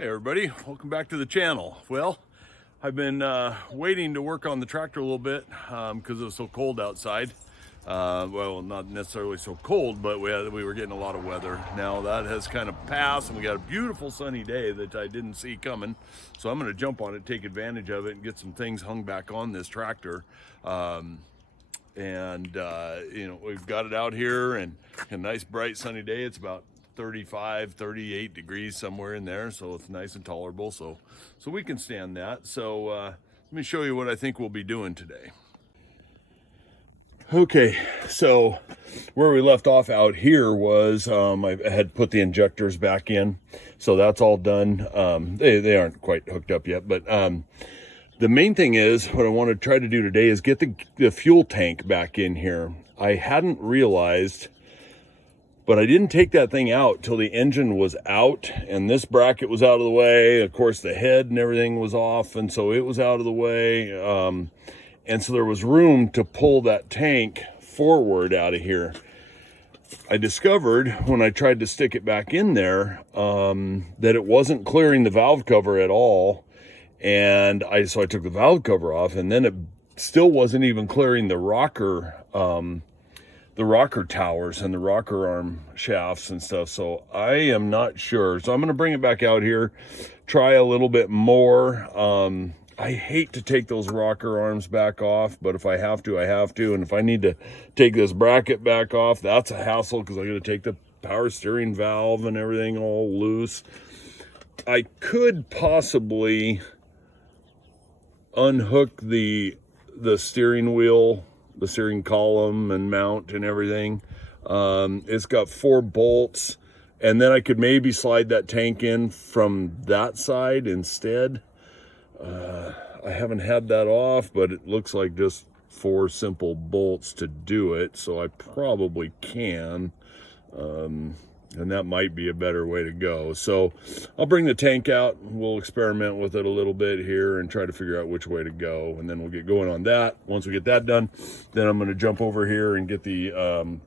Hey everybody, welcome back to the channel. Well, I've been waiting to work on the tractor a little bit because it was so cold outside. Well, not necessarily so cold, but we were getting a lot of weather. Now that has kind of passed and we got a beautiful sunny day that I didn't see coming. So I'm going to jump on it, take advantage of it, and get some things hung back on this tractor. You know, we've got it out here and a nice bright sunny day. It's about 35, 38 degrees, somewhere in there, so it's nice and tolerable, so we can stand that. So let me show you what I think we'll be doing today. Okay, so where we left off out here was I had put the injectors back in, so that's all done. They aren't quite hooked up yet, but the main thing is what I want to try to do today is get the fuel tank back in here. I hadn't realized, but I didn't take that thing out till the engine was out and this bracket was out of the way. Of course, the head and everything was off, and so it was out of the way. And so there was room to pull that tank forward out of here. I discovered when I tried to stick it back in there that it wasn't clearing the valve cover at all. And so I took the valve cover off, and then it still wasn't even clearing the rocker towers and the rocker arm shafts and stuff. So I am not sure. So I'm going to bring it back out here, try a little bit more. I hate to take those rocker arms back off, but if I have to, I have to. And if I need to take this bracket back off, that's a hassle because I got to take the power steering valve and everything all loose. I could possibly unhook the steering wheel, the steering column and mount and everything. It's got 4 bolts, and then I could maybe slide that tank in from that side instead. I haven't had that off, but it looks like just 4 simple bolts to do it, so I probably can. And that might be a better way to go. So I'll bring the tank out, we'll experiment with it a little bit here and try to figure out which way to go, and then we'll get going on that. Once we get that done, then I'm going to jump over here and get the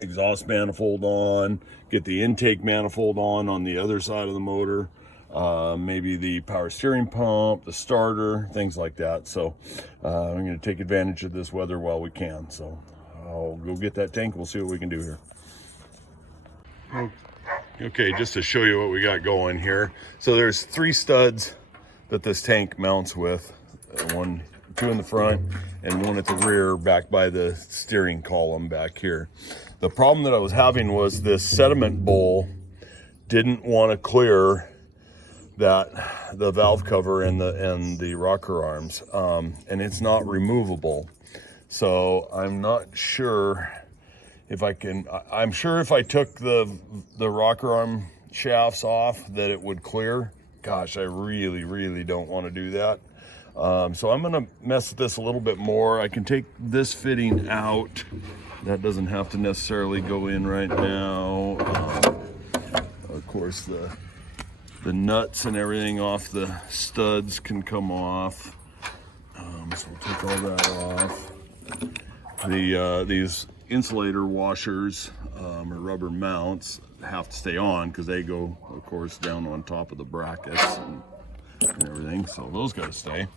exhaust manifold on, get the intake manifold on the other side of the motor, maybe the power steering pump, the starter, things like that. So I'm going to take advantage of this weather while we can. So I'll go get that tank, we'll see what we can do here. Okay, just to show you what we got going here. So there's 3 studs that this tank mounts with. 2 in the front and 1 at the rear back by the steering column back here. The problem that I was having was this sediment bowl didn't want to clear the valve cover and the rocker arms, and it's not removable. So I'm not sure if I can. I'm sure if I took the rocker arm shafts off that it would clear. Gosh, I really don't want to do that. So I'm gonna mess with this a little bit more. I can take this fitting out. That doesn't have to necessarily go in right now. Of course, the nuts and everything off the studs can come off. So we'll take all that off. These insulator washers or rubber mounts have to stay on because they go, of course, down on top of the brackets and everything. So those got to stay.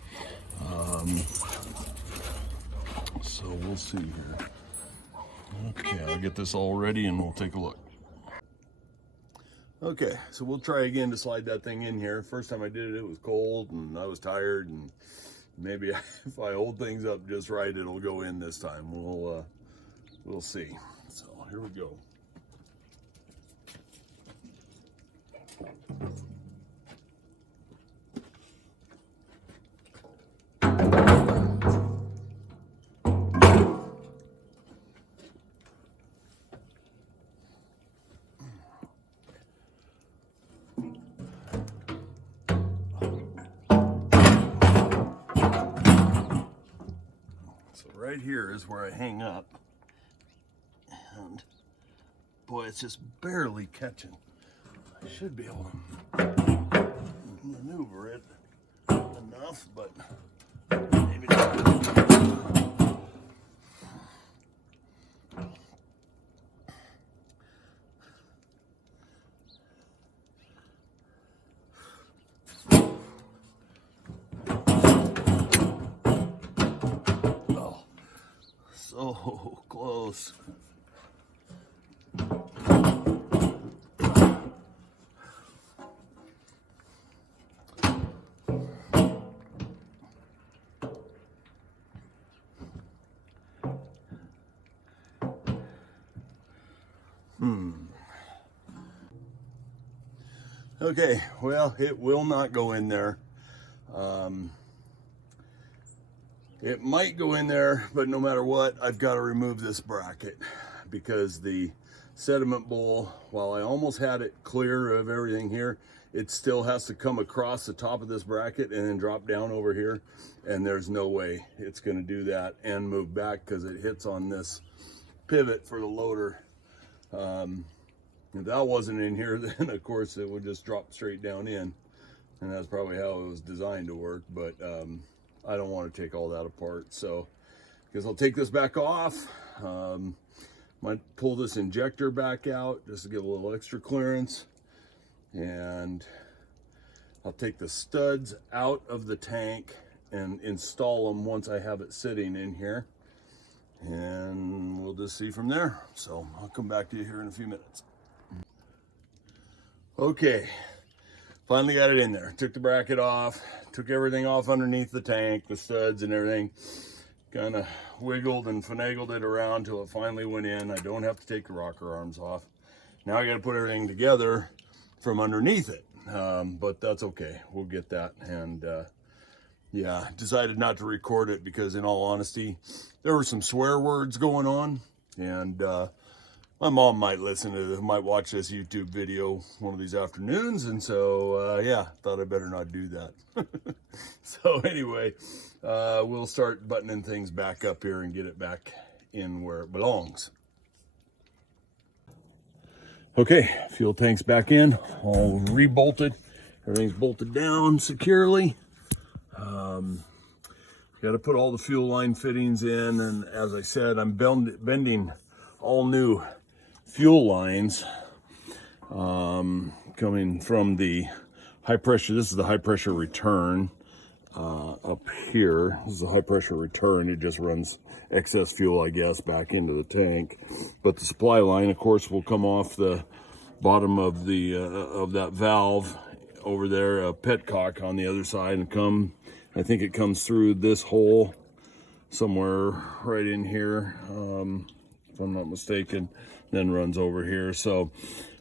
So we'll see here. Okay, I'll get this all ready and we'll take a look. Okay, so we'll try again to slide that thing in here. First time I did it, it was cold and I was tired, and maybe if I hold things up just right, it'll go in this time. We'll see. So here we go. So right here is where I hang up. And boy, it's just barely catching. I should be able to maneuver it enough, but maybe not. Oh, close. Okay, well, it will not go in there. It might go in there, but no matter what, I've got to remove this bracket because the sediment bowl, while I almost had it clear of everything here, it still has to come across the top of this bracket and then drop down over here. And there's no way it's going to do that and move back because it hits on this pivot for the loader. If that wasn't in here, then of course it would just drop straight down in. And that's probably how it was designed to work, but I don't want to take all that apart. So I guess I'll take this back off. Might pull this injector back out just to get a little extra clearance. And I'll take the studs out of the tank and install them once I have it sitting in here. And we'll just see from there. So I'll come back to you here in a few minutes. Okay, finally got it in there. Took the bracket off, took everything off underneath the tank, the studs and everything. Kind of wiggled and finagled it around till it finally went in. I don't have to take the rocker arms off. Now I got to put everything together from underneath it, but that's okay. We'll get that. And yeah, decided not to record it because in all honesty, there were some swear words going on, and my mom might might watch this YouTube video one of these afternoons, and so yeah, thought I better not do that. So anyway, we'll start buttoning things back up here and get it back in where it belongs. Okay, fuel tank's back in, all rebolted. Everything's bolted down securely. Got to put all the fuel line fittings in, and as I said, I'm bending all new fuel lines coming from the high pressure. This is the high pressure return up here. This is the high pressure return. It just runs excess fuel, I guess, back into the tank. But the supply line, of course, will come off the bottom of the of that valve over there, a petcock on the other side, and come. I think it comes through this hole somewhere right in here, if I'm not mistaken, then runs over here. So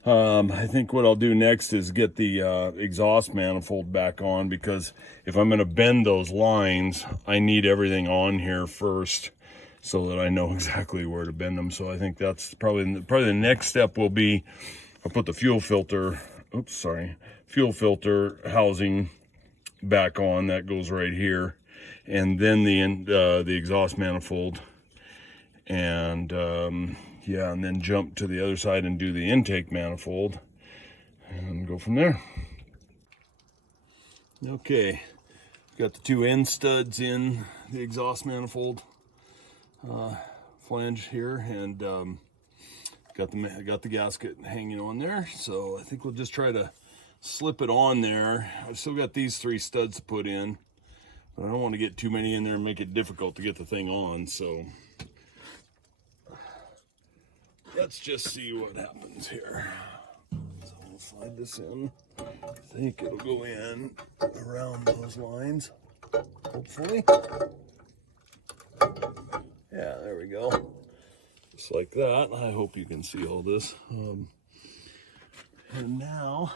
I think what I'll do next is get the exhaust manifold back on, because if I'm going to bend those lines, I need everything on here first so that I know exactly where to bend them. So I think that's probably the next step will be I'll put the fuel filter housing back on. That goes right here, and then the exhaust manifold, and yeah, and then jump to the other side and do the intake manifold and go from there. Okay, got the two end studs in the exhaust manifold flange here, and got the gasket hanging on there. So I think we'll just try to slip it on there. I've still got these three studs to put in, but I don't want to get too many in there and make it difficult to get the thing on. So let's just see what happens here. So we'll slide this in. I think it'll go in around those lines, hopefully. Yeah, there we go. Just like that. I hope you can see all this. And now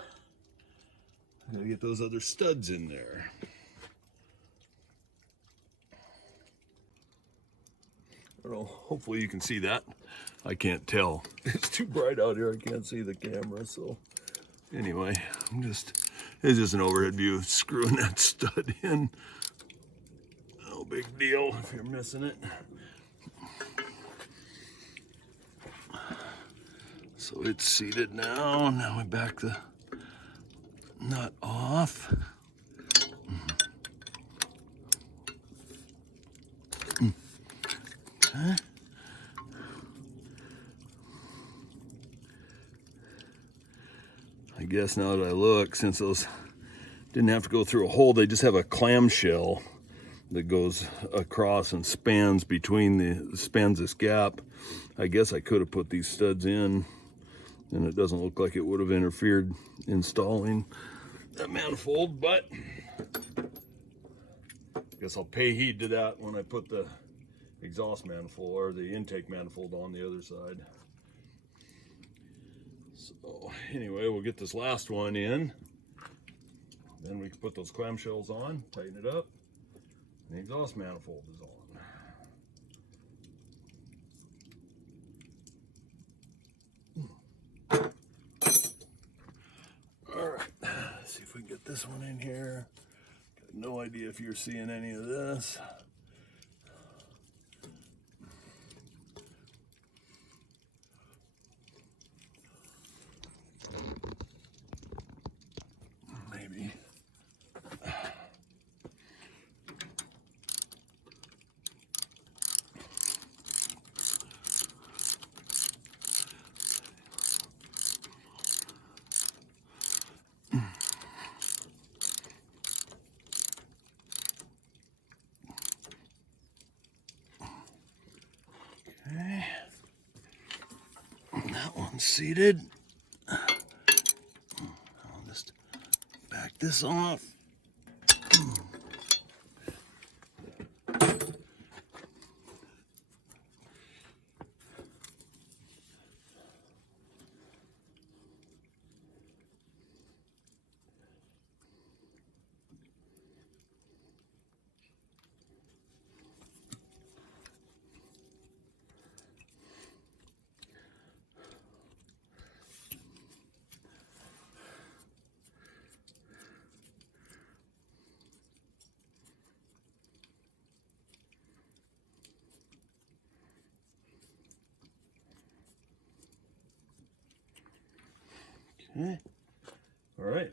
I gotta get those other studs in there. I don't know, hopefully you can see that. I can't tell. It's too bright out here, I can't see the camera. So anyway, it's just an overhead view, screwing that stud in. No big deal if you're missing it. So it's seated now. Now we back the nut off. Okay. I guess now that I look, since those didn't have to go through a hole, they just have a clamshell that goes across and spans this gap. I guess I could have put these studs in, and it doesn't look like it would have interfered installing that manifold, but I guess I'll pay heed to that when I put the exhaust manifold or the intake manifold on the other side. So anyway, we'll get this last one in, then we can put those clamshells on, tighten it up, and the exhaust manifold is on. All right, let's see if we can get this one in here. Got no idea if you're seeing any of this. Maybe. Okay, that one's seated. I'll just back this off. Okay. All right.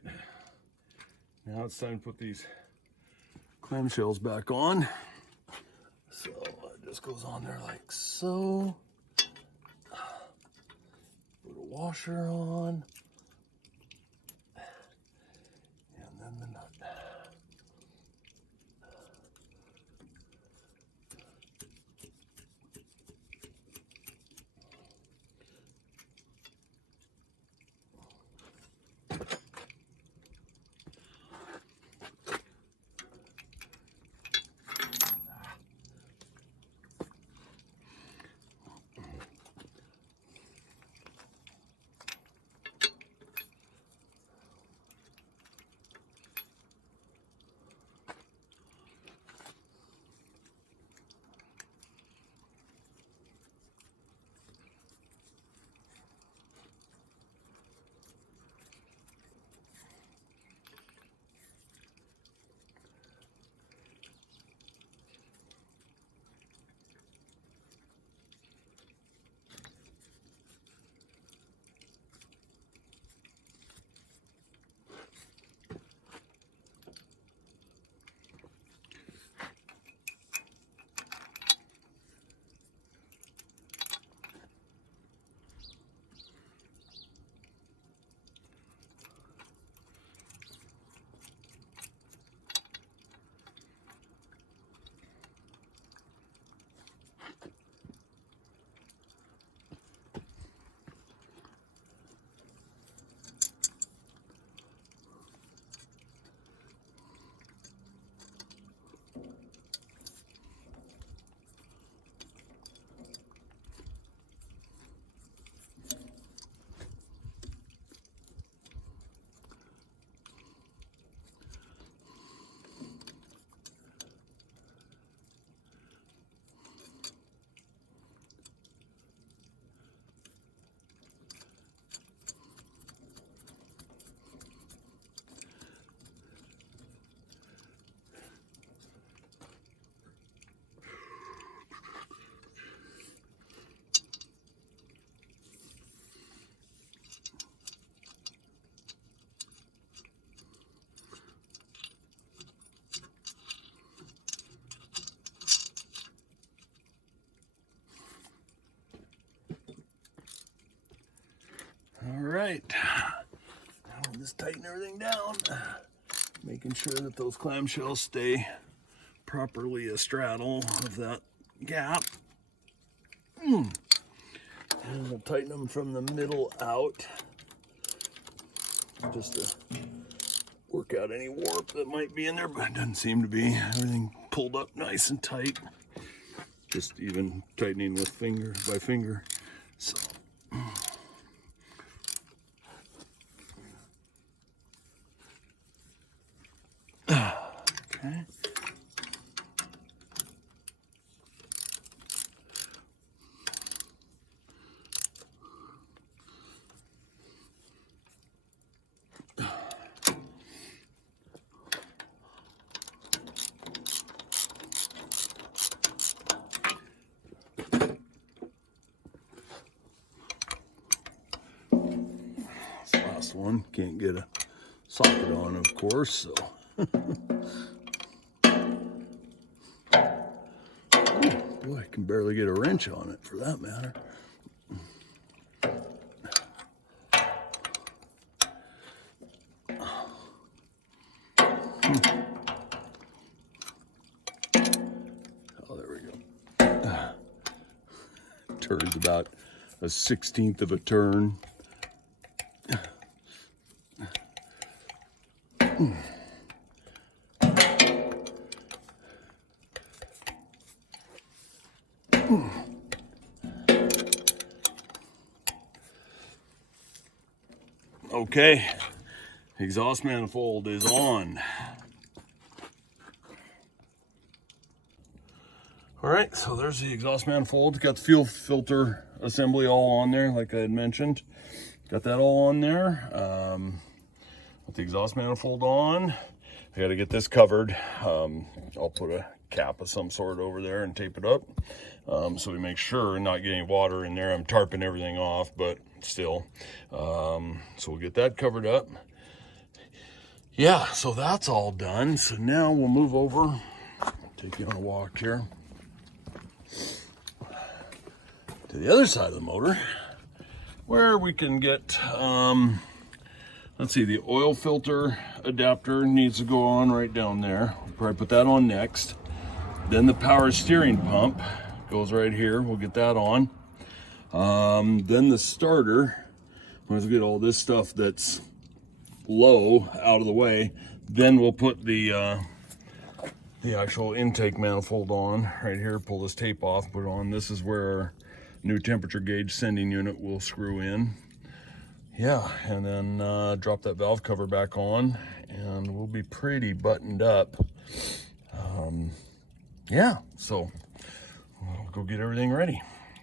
Now it's time to put these clamshells back on. So it just goes on there like so. Put a washer on. And then the nut. All right, now we'll just tighten everything down, making sure that those clamshells stay properly astraddle of that gap. And we'll tighten them from the middle out, just to work out any warp that might be in there, but it doesn't seem to be. Everything pulled up nice and tight. Just even tightening with finger by finger. So okay. Last one, can't get a socket on, of course, so. Boy, I can barely get a wrench on it for that matter. Oh, there we go. Turns about a 1/16 of a turn. Okay, exhaust manifold is on. All right, so there's the exhaust manifold. Got the fuel filter assembly all on there, like I had mentioned. Got that all on there. With the exhaust manifold on, I got to get this covered. I'll put a cap of some sort over there and tape it up, so we make sure not get any water in there. I'm tarping everything off, but still. So we'll get that covered up. Yeah, so that's all done. So now we'll move over. Take you on a walk here to the other side of the motor, where we can get, let's see, the oil filter adapter needs to go on right down there. We'll probably put that on next. Then the power steering pump goes right here. We'll get that on. Then the starter, once we get all this stuff that's low out of the way, then we'll put the actual intake manifold on right here. Pull this tape off, put it on. This is where our new temperature gauge sending unit will screw in. Yeah, and then drop that valve cover back on, and we'll be pretty buttoned up. Yeah, so we'll go get everything ready.